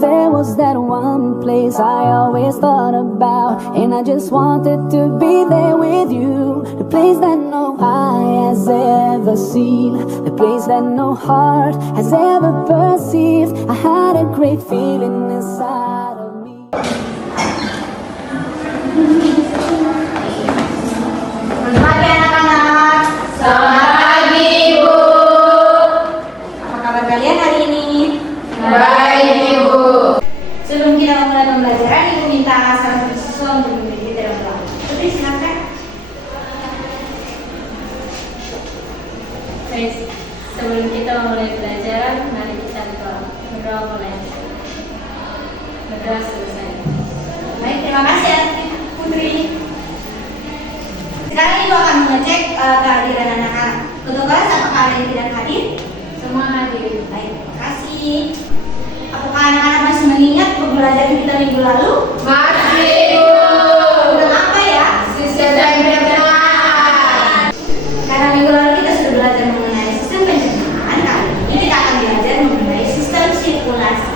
There was that one place I always thought about, and I just wanted to be there with you. The place that no eye has ever seen, the place that no heart has ever perceived. I had a great feeling inside of me. Selamat pagi anak-anak. Selamat pagi Ibu. Apa kabar kalian hari ini? Baik Ibu. Sebelum kita memulai pembelajaran, Ibu minta saran siswa untuk mengikuti terlebih dahulu. Putri silakan. Baik, sebelum kita memulai pelajaran, mari kita berdoa mulai. Berdoa selesai. Baik, terima kasih Putri. Sekarang Ibu akan mengecek kehadiran anak-anak. Untuk kelas, apakah ada yang tidak hadir? Semua hadir. Baik, terima kasih. Apakah anak-anak masih mengingat pembelajaran kita minggu lalu? Masih Ibu. Tentang apa ya? Sistem pencernaan. Karena minggu lalu kita sudah belajar mengenai sistem pencernaan, kali ini kita akan belajar mengenai sistem sirkulasi.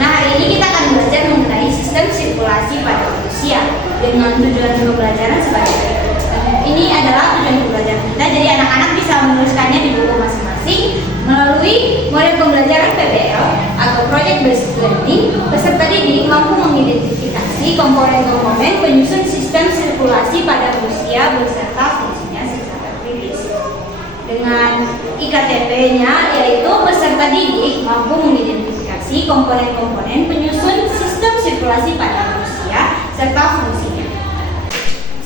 Nah, hari ini kita akan belajar mengenai sistem sirkulasi pada manusia dengan tujuan pembelajaran sebagai berikut. Ini adalah tujuan pembelajaran kita, jadi anak-anak bisa menuliskannya di buku masing-masing melalui model pembelajaran PBL atau Project Based Learning. Peserta didik mampu mengidentifikasi komponen-komponen penyusun sistem sirkulasi pada manusia beserta fungsinya secara kritis. Dengan IKTP-nya, yaitu peserta didik mampu mengidentifikasi komponen-komponen penyusun sistem sirkulasi pada manusia serta fungsinya.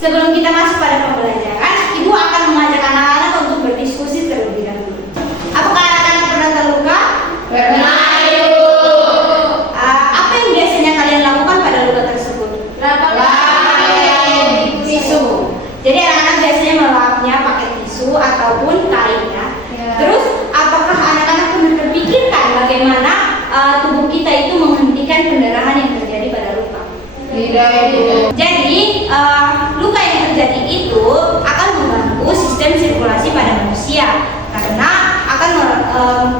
Sebelum kita masuk pada pembelajaran, Ibu akan mengajak anak-anak untuk berdiskusi terlebih dahulu. Apakah anak-anak pernah terluka? Pernah Ibu. Apa yang biasanya kalian lakukan pada luka tersebut? Pakai tisu. Jadi anak-anak biasanya melapnya pakai tisu ataupun kain ya. Terus apakah anak-anak pernah terpikirkan bagaimana tubuh kita itu menghentikan pendarahan yang terjadi pada luka? Tidak Ibu. Jadi luka yang terjadi itu akan mengganggu sistem sirkulasi pada manusia karena akan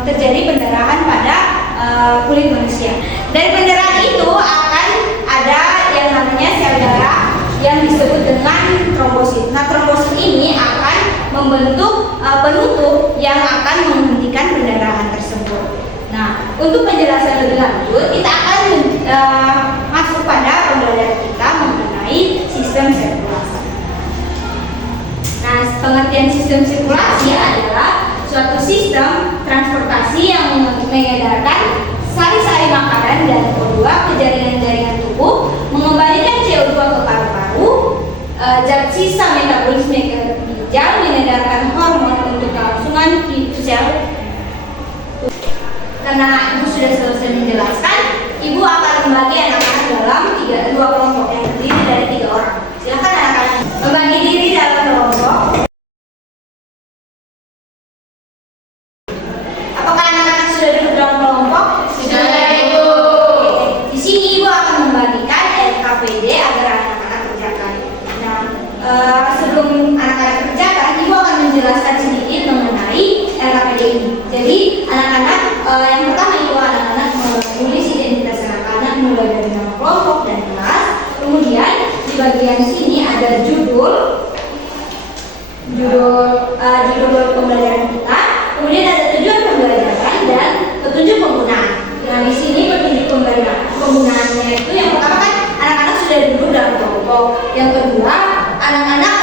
terjadi pendarahan pada kulit manusia. Dari pendarahan itu akan ada yang namanya sel darah yang disebut dengan trombosit. Nah, trombosit ini akan membentuk penutup yang akan menghentikan pendarahan tersebut. Nah, untuk penjelasan lebih lanjut, kita akan masuk pada pembelajaran kita mengenai sistem sirkulasi. Nah, pengertian sistem sirkulasi adalah suatu sistem transportasi yang mengedarkan sari-sari makanan dan O2 ke jaringan-jaringan tubuh, mengembalikan CO2 ke paru-paru, zat sisa metabolisme ke ginjal, mengedarkan hormon untuk kelangsungan sel. Karena Ibu sudah selesai menjelaskan, Ibu akan membagi anak-anak dalam dua kelompok yang terdiri dari 3 orang. Silakan anak-anak membagi diri dalam kelompok. Apakah anak-anak sudah duduk dalam kelompok? Sudah Ibu. Di sini Ibu akan membagikan LKPD agar anak-anak kerjakan. Nah, sebelum anak-anak kerjakan, Ibu akan menjelaskan sedikit mengenai LKPD ini. Jadi anak-anak yang pertama itu anak-anak menulis identitas anak-anak mulai dari nama kelompok dan kelas. Kemudian di bagian sini ada judul pembelajaran kita. Kemudian ada tujuan pembelajaran dan petunjuk penggunaan. Nah, di sini petunjuk penggunaannya itu yang pertama kan anak-anak sudah duduk dalam kelompok. Yang kedua, anak-anak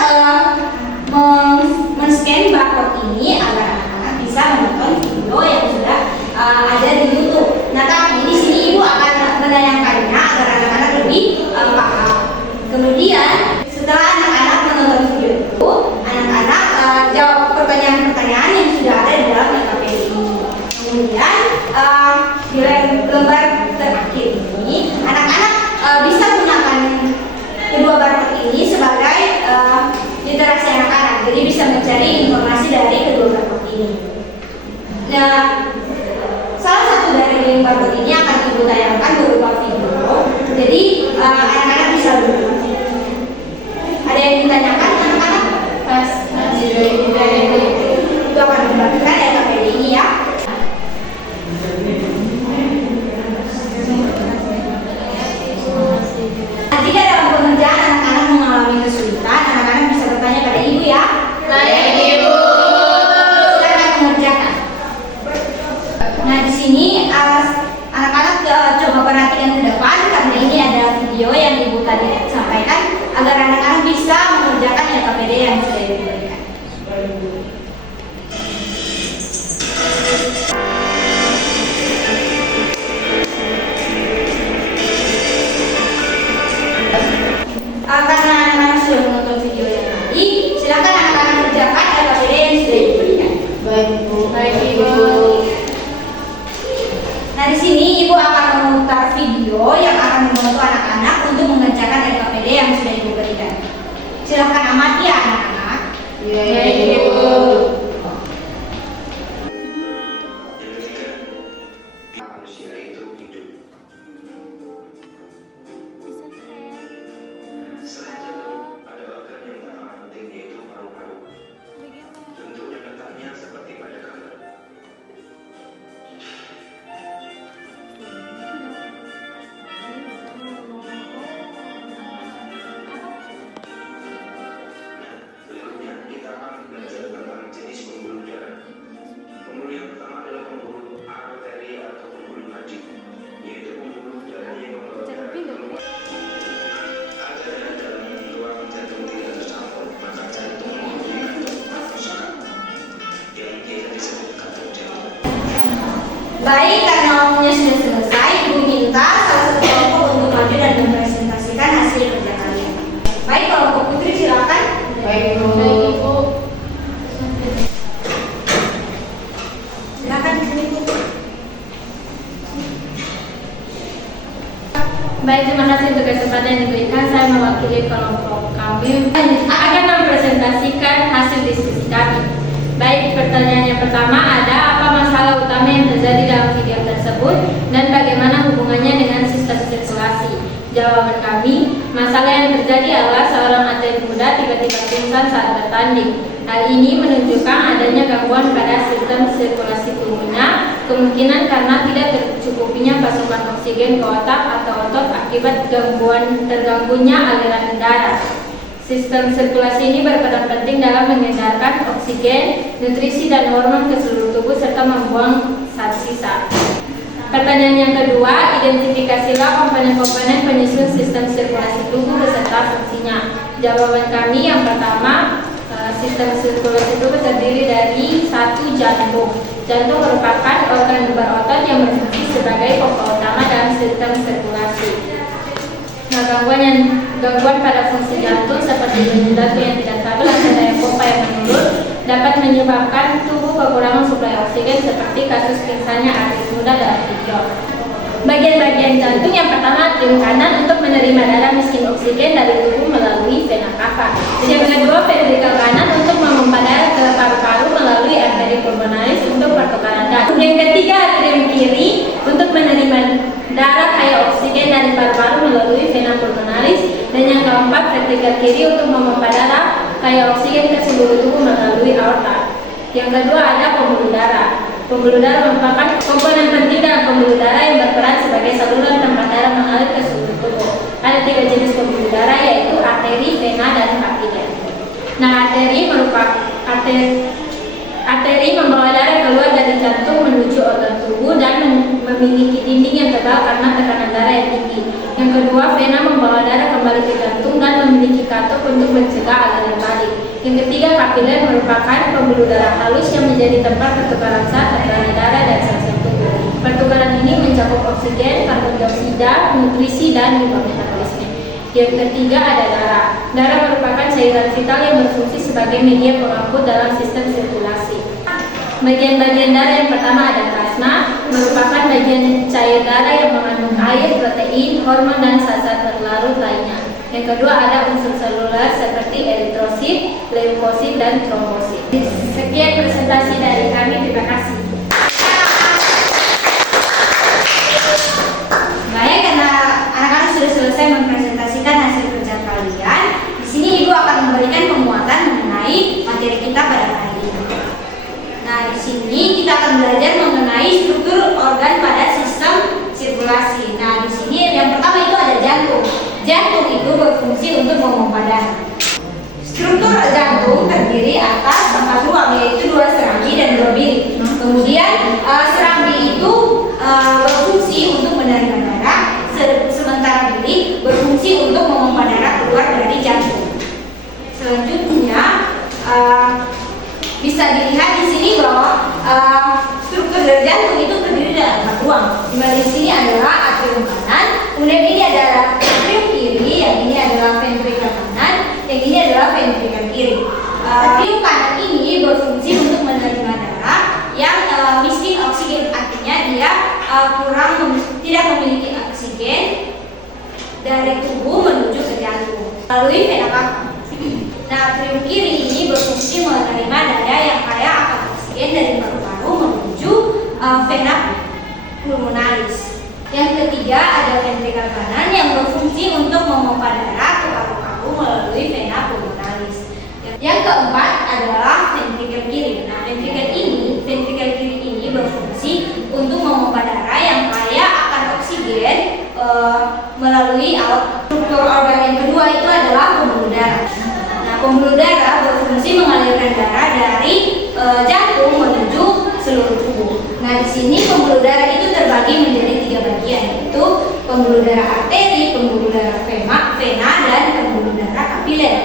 men-scan barcode ini agar anak-anak bisa menonton video yang sudah ada di YouTube. Nah, tapi di sini Ibu akan menayangkannya agar anak-anak lebih paham. Kemudian Silahkan amati ya anak-anak. Baik, Ibu. Manusia itu hidup. Selain jantung, ada organ yang tak kalah penting, yaitu paru-paru. Bentuk dan letaknya seperti pada gambar. Berikutnya kita akan belajar tentang jenis pembuluh darah. Pembuluh yang pertama adalah pembuluh arteri atau pembuluh nadi, yaitu pembuluh darah yang membawa darah keluar. Ada darah dalam ruang jantung tidak tercampur, maka jantung mempunyai kantong atau sekat yang biasa disebut kantong jantung. Baik, karena waktunya sudah selesai, Ibu minta salah satu kelompok untuk maju dan mempresentasikan hasil kerja kalian. Baik, kelompok putri silakan. Baik, Ibu. Silakan di sini, Bu. Baik, terima kasih untuk kesempatan yang diberikan. Saya mewakili kelompok kami akan mempresentasikan hasil diskusi kami. Baik, pertanyaan yang pertama ada apa masalah utama yang terjadi dalam video tersebut dan bagaimana hubungannya dengan sistem sirkulasi? Jawaban kami, masalah yang terjadi adalah seorang atlet muda tiba-tiba pingsan saat bertanding. Hal ini menunjukkan adanya gangguan pada sistem sirkulasi tubuhnya, kemungkinan karena tidak tercukupinya pasokan oksigen ke otak atau otot akibat terganggunya aliran darah. Sistem sirkulasi ini berperan penting dalam mengedarkan oksigen, nutrisi dan hormon ke seluruh tubuh serta membuang zat sisa. Pertanyaan yang kedua, identifikasilah komponen-komponen penyusun sistem sirkulasi tubuh beserta fungsinya. Jawaban kami yang pertama, sistem sirkulasi tubuh terdiri dari satu jantung. Jantung merupakan organ berotot yang berfungsi sebagai pokok utama dalam sistem sirkulasi. Nah, gangguan pada fungsi jantung seperti denyut jantung yang tidak stabil atau daya pompa yang menurun dapat menyebabkan tubuh kekurangan suplai oksigen seperti kasus pingsannya artis muda dalam video. Bagian-bagian jantung yang pertama atrium kanan untuk menerima darah miskin oksigen dari tubuh melalui vena cava. Yang kedua ventrikel kanan untuk memompa darah ke paru-paru melalui arteri pulmonalis untuk pertukaran darah. Yang ketiga atrium kiri untuk menerima darah kaya oksigen dari paru-paru melalui vena pulmonalis, dan yang keempat ventrikel kiri untuk memompa darah kaya oksigen ke seluruh tubuh melalui aorta. Yang kedua ada pembuluh darah. Pembuluh darah merupakan komponen penting dalam pembuluh darah yang berperan sebagai saluran tempat darah mengalir ke seluruh tubuh. Ada 3 jenis pembuluh darah, yaitu arteri, vena, dan kapiller. Nah, arteri membawa darah keluar dari jantung menuju organ tubuh dan memiliki dinding yang tebal karena tekanan darah yang tinggi. Yang kedua, vena membawa darah kembali ke jantung dan memiliki katup untuk mencegah aliran balik. Yang ketiga, kapiller merupakan pembuluh darah halus yang menjadi tempat pertukaran zat antara darah dan sel-sel tubuh. Pertukaran ini mencakup oksigen, karbon dioksida, nutrisi, dan juga metabolisme. Yang ketiga ada darah. Darah merupakan cairan vital yang berfungsi sebagai media pengangkut dalam sistem sirkulasi. Bagian-bagian darah yang pertama ada plasma, merupakan bagian cair darah yang mengandung air, protein, hormon, dan zat-zat berlarut lainnya. Yang kedua ada unsur seluler seperti eritrosit, leukosit, dan trombosit. Sekian presentasi dari kami, terima kasih. Baik, karena anak-anak sudah selesai mempresentasikan hasil kerja kalian, di sini Ibu akan memberikan penguatan mengenai materi kita pada hari ini. Nah, di sini kita akan belajar mengenai struktur organ pada sistem sirkulasi. Nah, di sini yang pertama itu ada jantung. Jantung itu berfungsi untuk memompa darah. Struktur jantung terdiri atas 4 ruang, yaitu 2 serambi dan 2 bilik. Kemudian serambi itu berfungsi untuk menerima darah, sementara bilik berfungsi untuk memompa darah keluar dari jantung. Selanjutnya bisa dilihat di sini bahwa struktur dari jantung itu terdiri dari 4 ruang. Di sini adalah atrium kanan, kemudian ini adalah atrium kiri, yang ini adalah ventrikel kanan, yang ini adalah ventrikel kiri. Atrium kanan ini berfungsi untuk menerima darah yang miskin oksigen, artinya dia tidak memiliki oksigen dari tubuh menuju ke jantung melalui vena cava. ventrikel kiri ini berfungsi menerima daya yang kaya akan oksigen dari paru-paru menuju vena pulmonalis. Yang ketiga ada ventrikel kanan yang berfungsi untuk memompa darah ke paru-paru melalui vena pulmonalis. Yang keempat adalah ventrikel kiri. Nah, ventrikel kiri ini berfungsi untuk memompa darah yang kaya akan oksigen melalui alat. Struktur organ yang kedua itu adalah pembuluh darah. Nah, pembuluh darah berfungsi mengalirkan darah dari jantung menuju seluruh tubuh. Nah, di sini pembuluh darah itu terbagi menjadi 3 bagian, yaitu pembuluh darah arteri, pembuluh darah vena, dan pembuluh darah kapiler.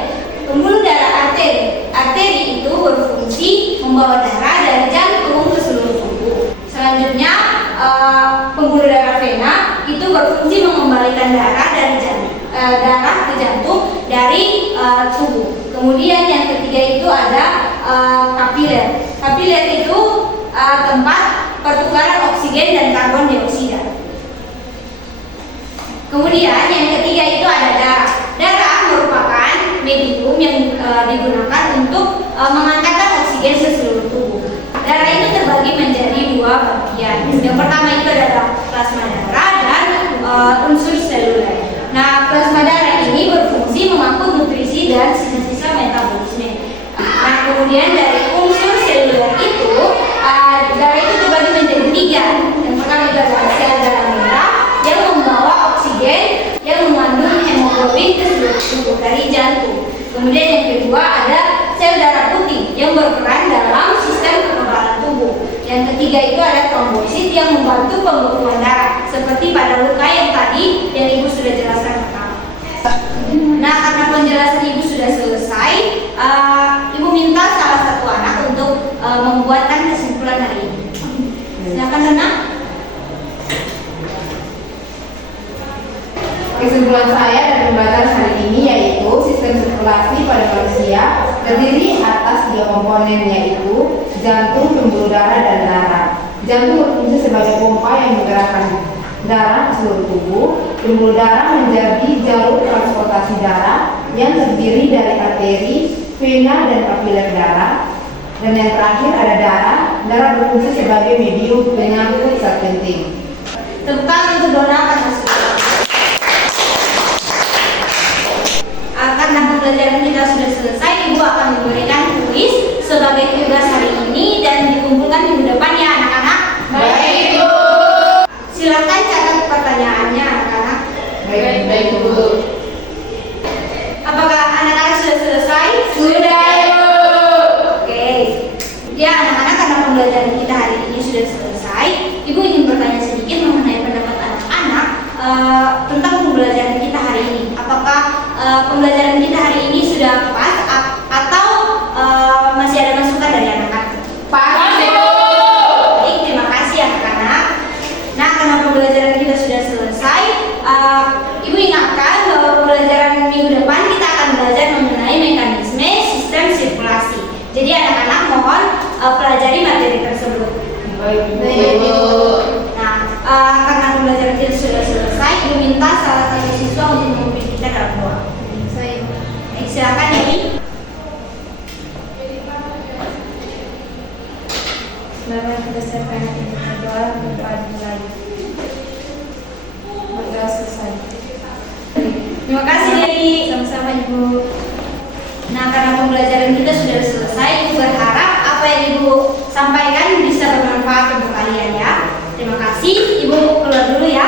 Pembuluh darah arteri itu berfungsi membawa darah dari jantung ke seluruh tubuh. Selanjutnya, pembuluh darah vena itu berfungsi mengembalikan darah ke jantung dari tubuh. Kemudian yang ketiga itu ada kapiler. Kapiler itu tempat pertukaran oksigen dan karbon dioksida. Kemudian yang ketiga itu ada darah. Darah merupakan medium yang digunakan untuk mengantarkan oksigen ke seluruh tubuh. Darah itu terbagi menjadi 2 bagian. Yang pertama itu adalah plasma darah dan unsur seluler. Nah, plasma darah ini berfungsi mengangkut nutrisi dan sisa-sisa metabolisme. Nah, kemudian dari unsur seluler itu, darah itu terbagi menjadi 3. Yang pertama itu adalah sel darah merah yang membawa oksigen yang mengandung hemoglobin ke seluruh tubuh dari jantung. Kemudian yang kedua ada sel darah putih yang berperan dalam sistem kekebalan tubuh. Yang ketiga itu ada trombosit yang membantu pembekuan darah, seperti pada luka yang tadi yang Ibu sudah jelaskan pertama. Nah, karena penjelasan Ibu sudah selesai, Ibu minta salah satu anak untuk membuatkan kesimpulan hari ini. Silakan, Nana. Kesimpulan saya dari pembelajaran hari ini yaitu sistem sirkulasi pada manusia terdiri atas 3 komponen, yaitu jantung, pembuluh darah, dan darah. Jantung berfungsi sebagai pompa yang menggerakkan darah ke seluruh tubuh. Pembuluh darah menjadi jalur transportasi darah yang terdiri dari arteri, vena, dan kapiler darah. Dan yang terakhir ada darah. Darah berfungsi sebagai medium pengangkut zat penting. Tepuk tangan untuk Dona atas karena pembelajaran kita sudah selesai, Ibu akan memberikan kuis sebagai tugas hari ini dan dikumpulkan minggu depan ya anak-anak. Baik, Ibu. Silakan catat pertanyaannya anak-anak. Baik, Ibu. Apakah anak-anak sudah selesai? Sudah, Ibu. Oke. Ya anak-anak, karena pembelajaran kita hari ini sudah selesai, Ibu ingin bertanya sedikit mengenai pendapat anak-anak tentang pembelajaran kita hari ini. Apakah pembelajaran kita hari ini sudah pas atau masih ada masukan dari anak-anak? Pas, Ibu. Baik, terima kasih anak-anak. Nah, karena pembelajaran kita sudah selesai, Ibu ingatkan bahwa pembelajaran minggu depan kita akan belajar mengenai mekanisme sistem sirkulasi. Jadi anak-anak mohon pelajari materi tersebut. Baik, Ibu. Nah, karena pembelajaran kita sudah selesai, Ibu minta salah satu siswa untuk memimpin kita dalam doa. Baik, silakan Dewi. Selamat berdasarkan kita berdoa kepada Allah. Berdoa selesai. Terima kasih Dewi. Sama-sama Ibu. Nah, karena pembelajaran kita sudah selesai, Ibu berharap apa yang Ibu sampaikan bisa bermanfaat untuk kalian ya. Terima kasih. Ibu keluar dulu ya.